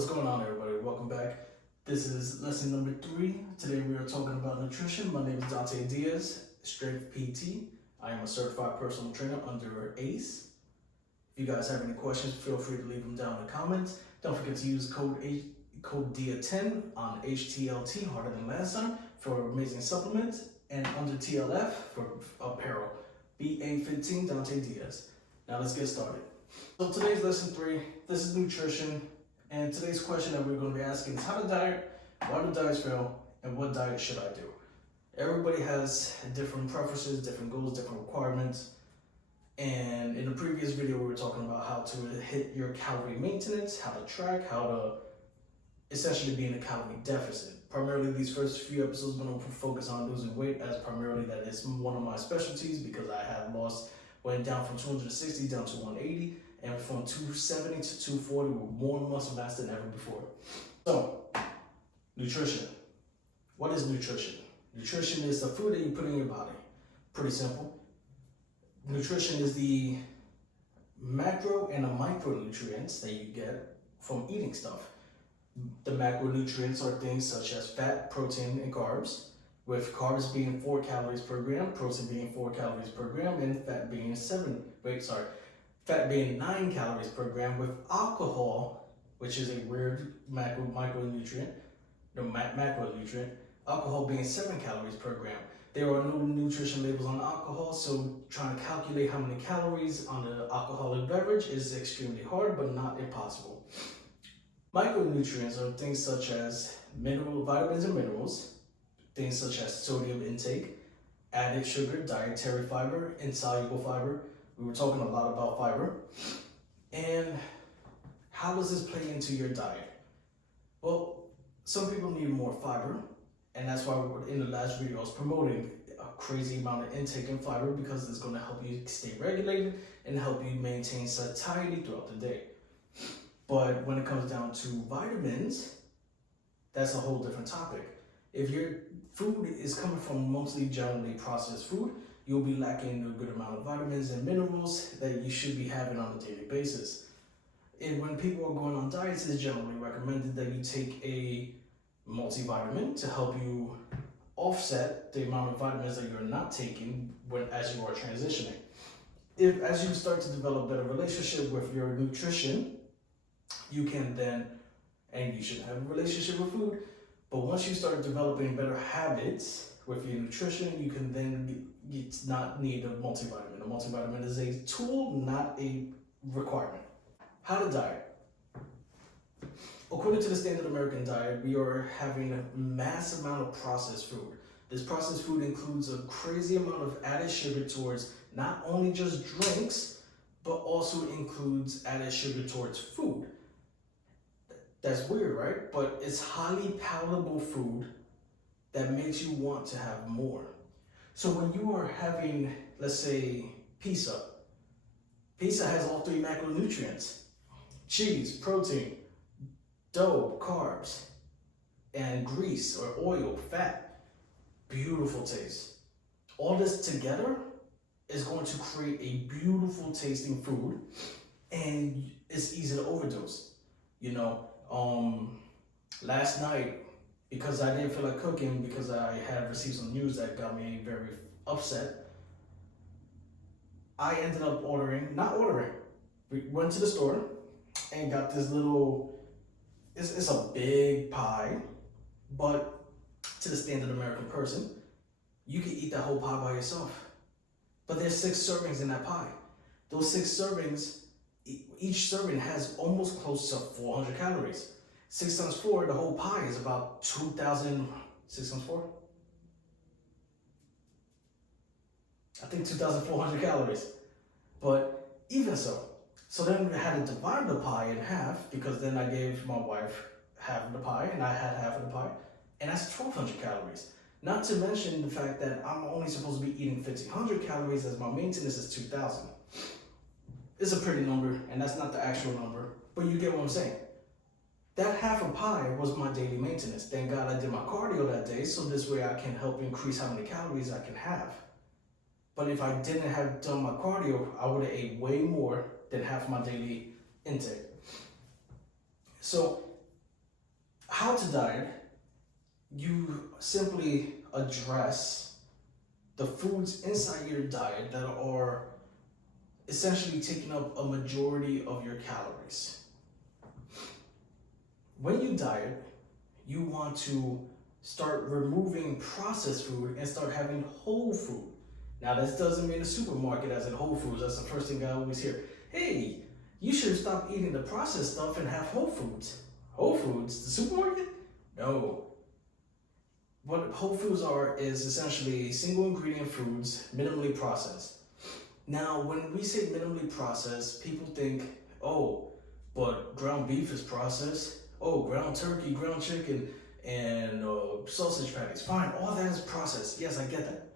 What's going on, everybody? Welcome back. This is lesson number 3. Today we are talking about nutrition. My name is Dante Diaz, Strength PT. I am a certified personal trainer under ACE. If you guys have any questions, feel free to leave them down in the comments. Don't forget to use code DIA10 on HTLT, Harder Than Last Time, for amazing supplements, and under TLF for apparel. BA15 Dante Diaz. Now let's get started. So today's lesson 3, this is nutrition. And today's question that we're going to be asking is how to diet, why do diets fail, and what diet should I do? Everybody has different preferences, different goals, different requirements. And in the previous video, we were talking about how to hit your calorie maintenance, how to track, how to essentially be in a calorie deficit. Primarily, these first few episodes, I'm going to focus on losing weight, as primarily that is one of my specialties, because I have went down from 260 down to 180. And from 270 to 240 with more muscle mass than ever before. So, nutrition. What is nutrition? Nutrition is the food that you put in your body. Pretty simple. Nutrition is the macro and the micronutrients that you get from eating stuff. The macronutrients are things such as fat, protein, and carbs, with carbs being 4 calories per gram, protein being 4 calories per gram, and fat being 9 calories per gram, with alcohol, which is a weird macronutrient, alcohol being 7 calories per gram. There are no nutrition labels on alcohol, so trying to calculate how many calories on an alcoholic beverage is extremely hard, but not impossible. Micronutrients are things such as vitamins and minerals, things such as sodium intake, added sugar, dietary fiber, insoluble fiber. We were talking a lot about fiber. And how does this play into your diet? Well, some people need more fiber, and that's why in the last video I was promoting a crazy amount of intake in fiber, because it's going to help you stay regulated and help you maintain satiety throughout the day. But when it comes down to vitamins, that's a whole different topic. If your food is coming from mostly generally processed food, you'll be lacking a good amount of vitamins and minerals that you should be having on a daily basis. And when people are going on diets, it's generally recommended that you take a multivitamin to help you offset the amount of vitamins that you're not taking as you are transitioning. As you start to develop a better relationship with your nutrition, you can then, and you should have a relationship with food, but once you start developing better habits with your nutrition, you can then not need a multivitamin. A multivitamin is a tool, not a requirement. How to diet. According to the Standard American Diet, we are having a massive amount of processed food. This processed food includes a crazy amount of added sugar towards not only just drinks, but also includes added sugar towards food. That's weird, right? But it's highly palatable food that makes you want to have more. So when you are having, let's say, pizza has all 3 macronutrients: cheese, protein, dough, carbs, and grease or oil, fat. Beautiful taste. All this together is going to create a beautiful tasting food, and it's easy to overdose. Last night, because I didn't feel like cooking, because I had received some news that got me very upset, I ended up we went to the store and got this little, it's a big pie, but to the standard American person, you can eat that whole pie by yourself. But there's 6 servings in that pie. Those 6 servings, each serving has almost close to 400 calories. 6 times 4, the whole pie is about 2,000, 6 times 4? I think 2,400 calories. But even so then I had to divide the pie in half, because then I gave my wife half of the pie and I had half of the pie. And that's 1,200 calories. Not to mention the fact that I'm only supposed to be eating 1,500 calories, as my maintenance is 2,000. It's a pretty number, and that's not the actual number, but you get what I'm saying. That half a pie was my daily maintenance. Thank God I did my cardio that day, so this way I can help increase how many calories I can have. But if I didn't have done my cardio, I would have ate way more than half my daily intake. So how to diet, you simply address the foods inside your diet that are essentially taking up a majority of your calories. When you diet, you want to start removing processed food and start having whole food. Now, this doesn't mean a supermarket as in Whole Foods. That's the first thing I always hear. Hey, you should stop eating the processed stuff and have Whole Foods. Whole Foods, the supermarket? No. What Whole Foods are is essentially single ingredient foods, minimally processed. Now, when we say minimally processed, people think, oh, but ground beef is processed. Oh, ground turkey, ground chicken, and sausage patties. Fine, all that is processed. Yes, I get that.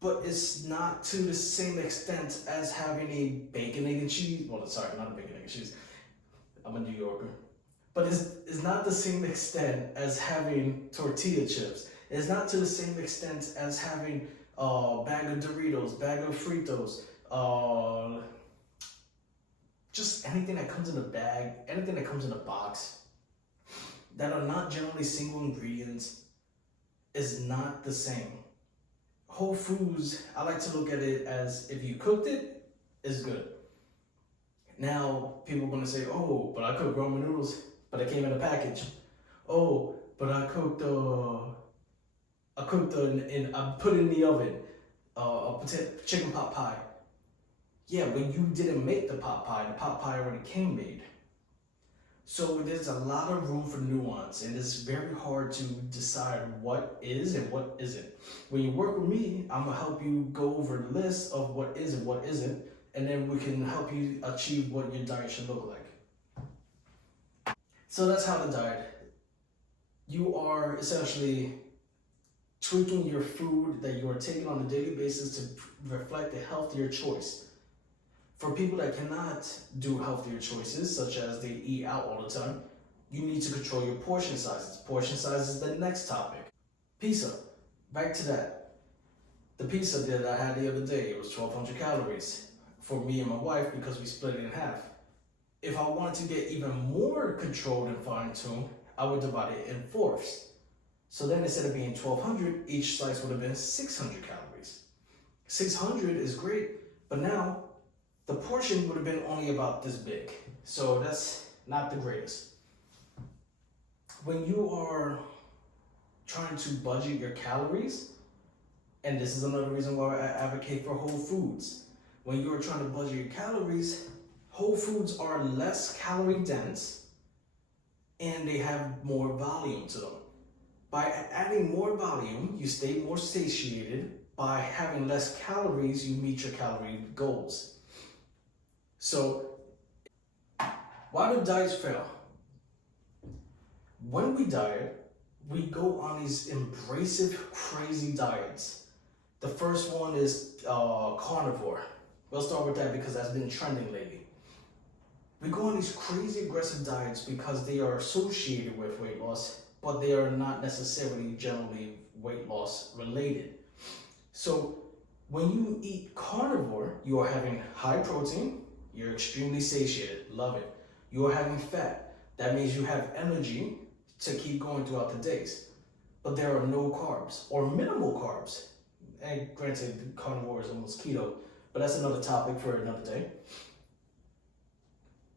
But it's not to the same extent as having a bacon, egg, and cheese. Well, sorry, not a bacon, egg, and cheese. I'm a New Yorker. But it's not the same extent as having tortilla chips. It's not to the same extent as having a bag of Doritos, bag of Fritos, just anything that comes in a bag, anything that comes in a box that are not generally single ingredients is not the same. Whole Foods, I like to look at it as if you cooked it, it's good. Now, people are going to say, oh, but I cooked ramen noodles, but it came in a package. Oh, but I put it in the oven, chicken pot pie. Yeah, but you didn't make the pot pie already came made. So there's a lot of room for nuance, and it's very hard to decide what is and what isn't. When you work with me, I'm gonna help you go over the list of what is and what isn't, and then we can help you achieve what your diet should look like. So that's how to diet. You are essentially tweaking your food that you are taking on a daily basis to reflect a healthier choice. For people that cannot do healthier choices, such as they eat out all the time, you need to control your portion sizes. Portion size is the next topic. Pizza, back to that. The pizza that I had the other day, it was 1,200 calories for me and my wife because we split it in half. If I wanted to get even more controlled and fine-tuned, I would divide it in fourths. So then instead of being 1,200, each slice would have been 600 calories. 600 is great, but now the portion would have been only about this big. So that's not the greatest. When you are trying to budget your calories, and this is another reason why I advocate for Whole Foods. When you are trying to budget your calories, Whole Foods are less calorie dense and they have more volume to them. By adding more volume, you stay more satiated. By having less calories, you meet your calorie goals. So, why do diets fail? When we diet, we go on these abrasive, crazy diets. The first one is carnivore. We'll start with that because that's been trending lately. We go on these crazy aggressive diets because they are associated with weight loss, but they are not necessarily generally weight loss related. So, when you eat carnivore, you are having high protein. You're extremely satiated, love it. You are having fat. That means you have energy to keep going throughout the days. But there are no carbs or minimal carbs. And granted, carnivore is almost keto, but that's another topic for another day.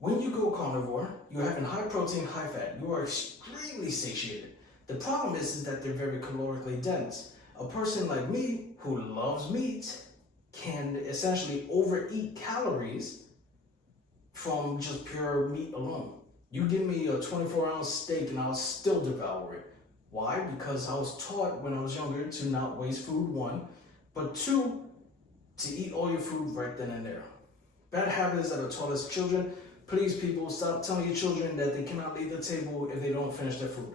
When you go carnivore, you're having high protein, high fat. You are extremely satiated. The problem is that they're very calorically dense. A person like me who loves meat can essentially overeat calories from just pure meat alone. You give me a 24-ounce steak and I'll still devour it. Why? Because I was taught when I was younger to not waste food, one, but two, to eat all your food right then and there. Bad habits that are taught as children. Please, people, stop telling your children that they cannot leave the table if they don't finish their food.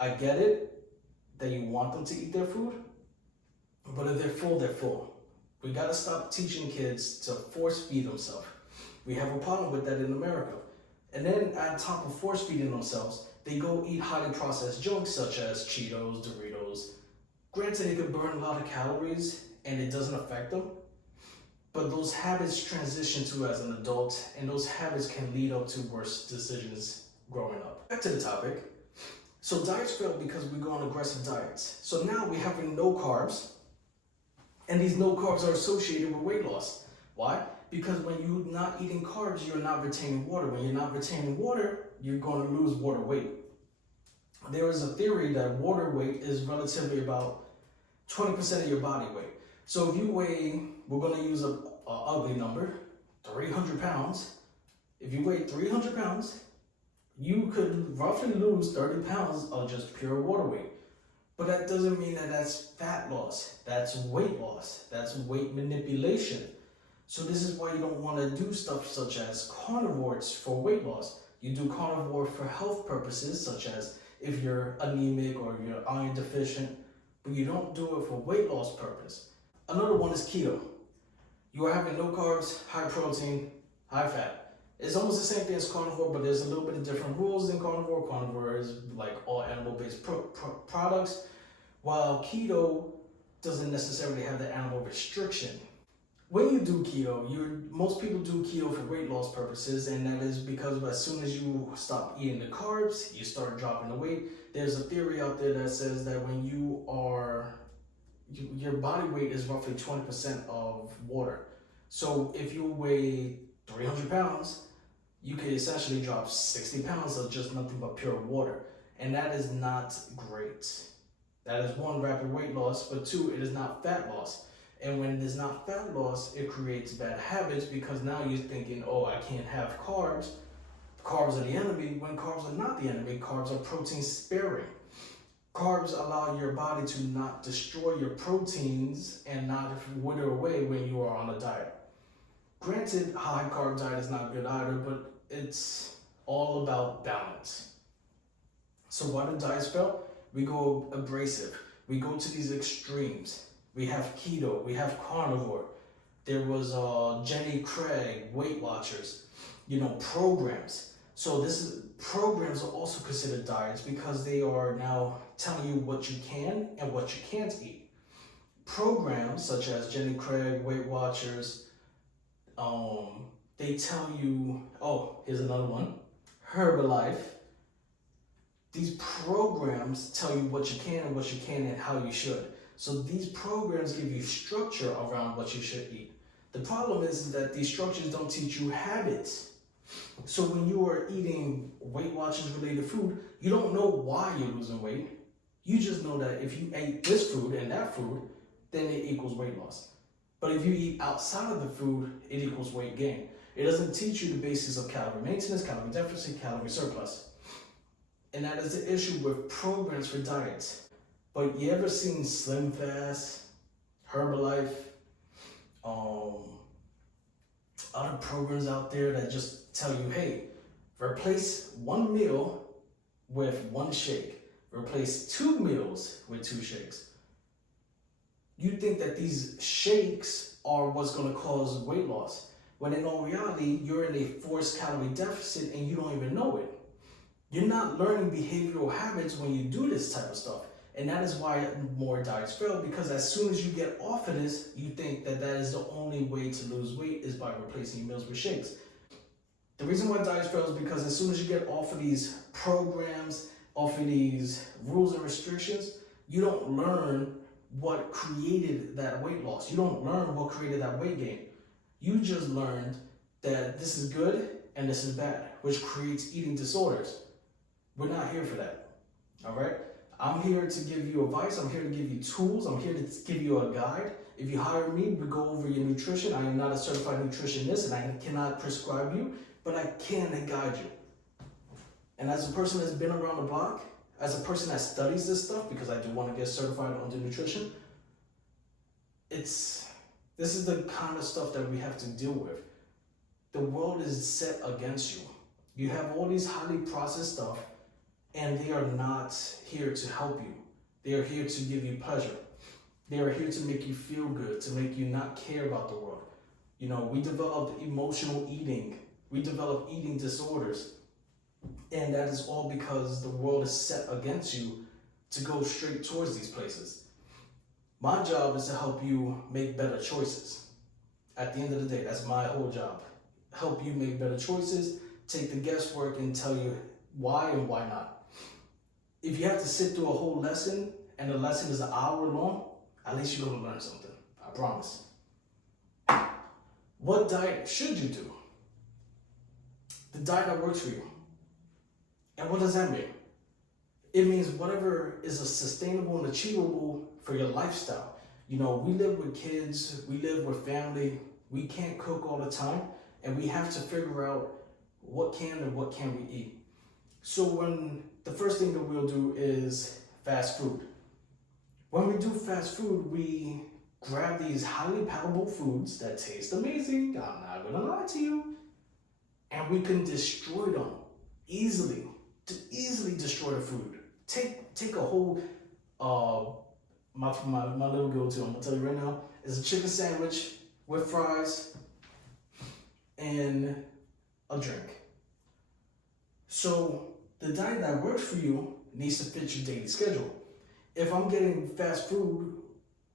I get it that you want them to eat their food, but if they're full, they're full. We gotta stop teaching kids to force feed themselves. We have a problem with that in America. And then on top of force feeding themselves, they go eat highly processed junk such as Cheetos, Doritos. Granted, it could burn a lot of calories and it doesn't affect them, but those habits transition to as an adult, and those habits can lead up to worse decisions growing up. Back to the topic. So diets fail because we go on aggressive diets. So now we're having no carbs, and these no carbs are associated with weight loss. Why? Because when you're not eating carbs, you're not retaining water. When you're not retaining water, you're going to lose water weight. There is a theory that water weight is relatively about 20% of your body weight. So if you weigh, we're going to use a ugly number, 300 pounds. If you weigh 300 pounds, you could roughly lose 30 pounds of just pure water weight. But that doesn't mean that that's fat loss. That's weight loss. That's weight manipulation. So this is why you don't want to do stuff such as carnivores for weight loss. You do carnivore for health purposes, such as if you're anemic or you're iron deficient, but you don't do it for weight loss purpose. Another one is keto. You are having no carbs, high protein, high fat. It's almost the same thing as carnivore, but there's a little bit of different rules in carnivore. Carnivore is like all animal-based products, while keto doesn't necessarily have the animal restriction. When you do keto, most people do keto for weight loss purposes, and that is because as soon as you stop eating the carbs, you start dropping the weight. There's a theory out there that says that when your body weight is roughly 20% of water. So if you weigh 300 pounds, you can essentially drop 60 pounds of just nothing but pure water. And that is not great. That is one, rapid weight loss, but two, it is not fat loss. And when it is not fat loss, it creates bad habits because now you're thinking, oh, I can't have carbs. Carbs are the enemy, when carbs are not the enemy. Carbs are protein sparing. Carbs allow your body to not destroy your proteins and not wither away when you are on a diet. Granted, high carb diet is not good either, but it's all about balance. So why do diets fail? We go abrasive. We go to these extremes. We have keto, we have carnivore. There was Jenny Craig, Weight Watchers, programs. So programs are also considered diets because they are now telling you what you can and what you can't eat. Programs such as Jenny Craig, Weight Watchers, they tell you, here's another one, Herbalife. These programs tell you what you can and what you can't and how you should. So these programs give you structure around what you should eat. The problem is that these structures don't teach you habits. So when you are eating Weight Watchers related food, you don't know why you're losing weight. You just know that if you ate this food and that food, then it equals weight loss. But if you eat outside of the food, it equals weight gain. It doesn't teach you the basis of calorie maintenance, calorie deficit, calorie surplus. And that is the issue with programs for diets. But you ever seen Slim Fast, Herbalife, other programs out there that just tell you, hey, replace one meal with one shake. Replace 2 meals with 2 shakes. You think that these shakes are what's going to cause weight loss, when in all reality, you're in a forced calorie deficit and you don't even know it. You're not learning behavioral habits when you do this type of stuff. And that is why more diets fail, because as soon as you get off of this, you think that that is the only way to lose weight is by replacing your meals with shakes. The reason why diets fail is because as soon as you get off of these programs, off of these rules and restrictions, you don't learn what created that weight loss. You don't learn what created that weight gain. You just learned that this is good and this is bad, which creates eating disorders. We're not here for that, all right? I'm here to give you advice. I'm here to give you tools. I'm here to give you a guide. If you hire me, we go over your nutrition. I am not a certified nutritionist and I cannot prescribe you, but I can guide you. And as a person that's been around the block, as a person that studies this stuff, because I do want to get certified under nutrition, this is the kind of stuff that we have to deal with. The world is set against you. You have all these highly processed stuff, and they are not here to help you. They are here to give you pleasure. They are here to make you feel good, to make you not care about the world. We developed emotional eating. We developed eating disorders. And that is all because the world is set against you to go straight towards these places. My job is to help you make better choices. At the end of the day, that's my whole job. Help you make better choices, take the guesswork and tell you why and why not. if you have to sit through a whole lesson and the lesson is an hour long, at least you're going to learn something. I promise. What diet should you do? The diet that works for you. And what does that mean? It means whatever is a sustainable and achievable for your lifestyle. You know, we live with kids, we live with family, we can't cook all the time, and we have to figure out what can and what can we eat. So the first thing that we'll do is fast food. When we do fast food, we grab these highly palatable foods that taste amazing, I'm not gonna lie to you, and we can destroy them easily, to easily destroy the food. Take a whole, my little go-to, I'm gonna tell you right now, is a chicken sandwich with fries and a drink. So the diet that works for you needs to fit your daily schedule. If I'm getting fast food,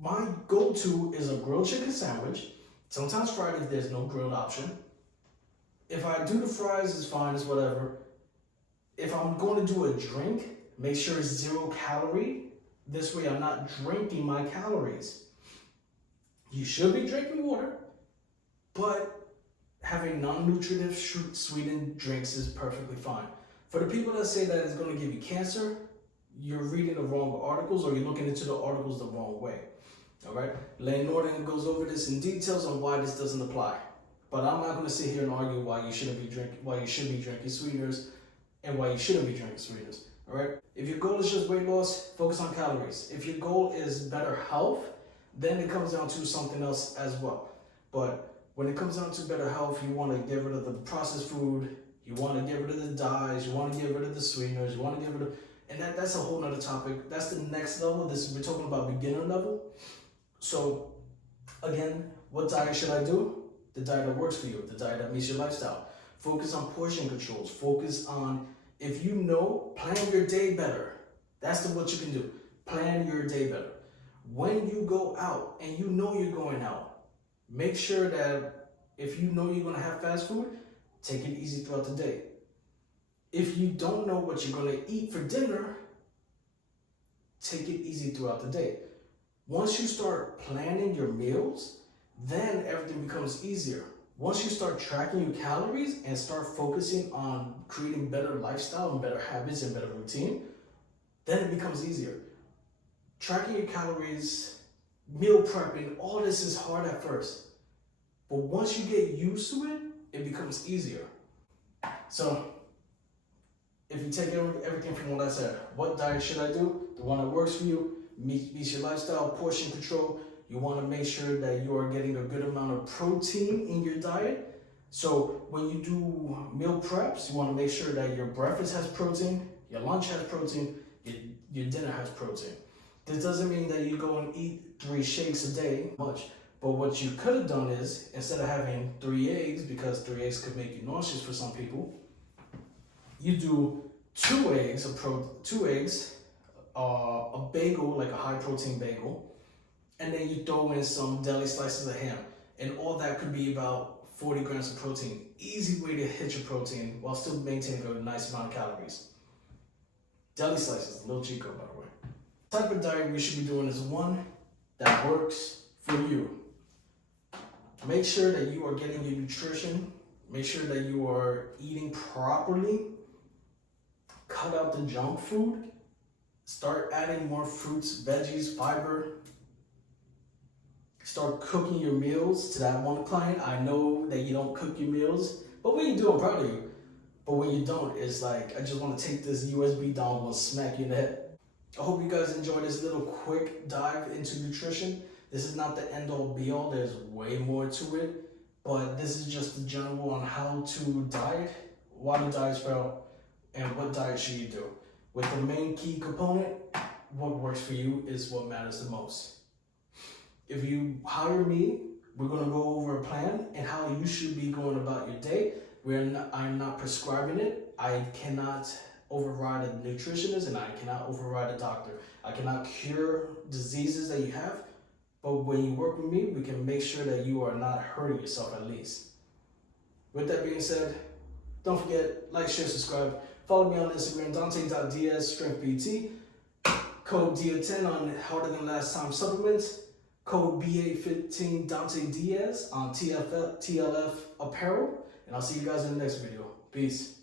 my go-to is a grilled chicken sandwich, sometimes fried if there's no grilled option. If I do the fries, it's fine, it's whatever. If I'm going to do a drink, make sure it's 0 calorie. This way I'm not drinking my calories. You should be drinking water, but having non-nutritive sweetened drinks is perfectly fine. For the people that say that it's going to give you cancer, you're reading the wrong articles or you're looking into the articles the wrong way. All right? Lane Norton goes over this in details on why this doesn't apply. But I'm not going to sit here and argue why you should be drinking sweeteners and why you shouldn't be drinking sweeteners. All right? If your goal is just weight loss, focus on calories. If your goal is better health, then it comes down to something else as well. But when it comes down to better health, you want to get rid of the processed food, you want to get rid of the dyes, you want to get rid of the sweeteners, you want to get rid of, and that's a whole nother topic. That's the next level. We're talking about beginner level. So again, what diet should I do? The diet that works for you, the diet that meets your lifestyle. Focus on portion controls. Focus on, if you know, plan your day better. That's what you can do. Plan your day better. When you go out and you know you're going out, make sure that if you know you're going to have fast food, take it easy throughout the day. If you don't know what you're going to eat for dinner, take it easy throughout the day. Once you start planning your meals, then everything becomes easier. Once you start tracking your calories and start focusing on creating better lifestyle and better habits and better routine, then it becomes easier. Tracking your calories, meal prepping, all this is hard at first. But once you get used to it, it becomes easier. So, if you take everything from what I said, what diet should I do? The one that works for you, meets your lifestyle, portion control. You want to make sure that you are getting a good amount of protein in your diet. So when you do meal preps, you want to make sure that your breakfast has protein, your lunch has protein, your dinner has protein. This doesn't mean that you go and eat 3 shakes a day, much. But what you could have done is, instead of having 3 eggs, because 3 eggs could make you nauseous for some people, you do 2 eggs, a bagel, like a high protein bagel, and then you throw in some deli slices of ham. And all that could be about 40 grams of protein. Easy way to hit your protein while still maintaining a nice amount of calories. Deli slices, a little cheat code by the way. The type of diet we should be doing is one that works for you. Make sure that you are getting your nutrition. Make sure that you are eating properly. Cut out the junk food. Start adding more fruits, veggies, fiber. Start cooking your meals. To that one client, I know that you don't cook your meals, but when you do, I'm proud of you. But when you don't, it's like, I just want to take this USB dongle and smack you in the head. I hope you guys enjoyed this little quick dive into nutrition. This is not the end all be all. There's way more to it, but this is just the general on how to diet, why the diets fail, and what diet should you do. With the main key component, what works for you is what matters the most. If you hire me, we're going to go over a plan and how you should be going about your day. I'm not prescribing it. I cannot override a nutritionist and I cannot override a doctor. I cannot cure diseases that you have, but when you work with me, we can make sure that you are not hurting yourself at least. With that being said, don't forget, like, share, subscribe. Follow me on Instagram, Dante.Diaz, Strength PT. Code DIA10 on Harder Than Last Time supplements. Code BA15 Dante Diaz on TLF Apparel. And I'll see you guys in the next video. Peace.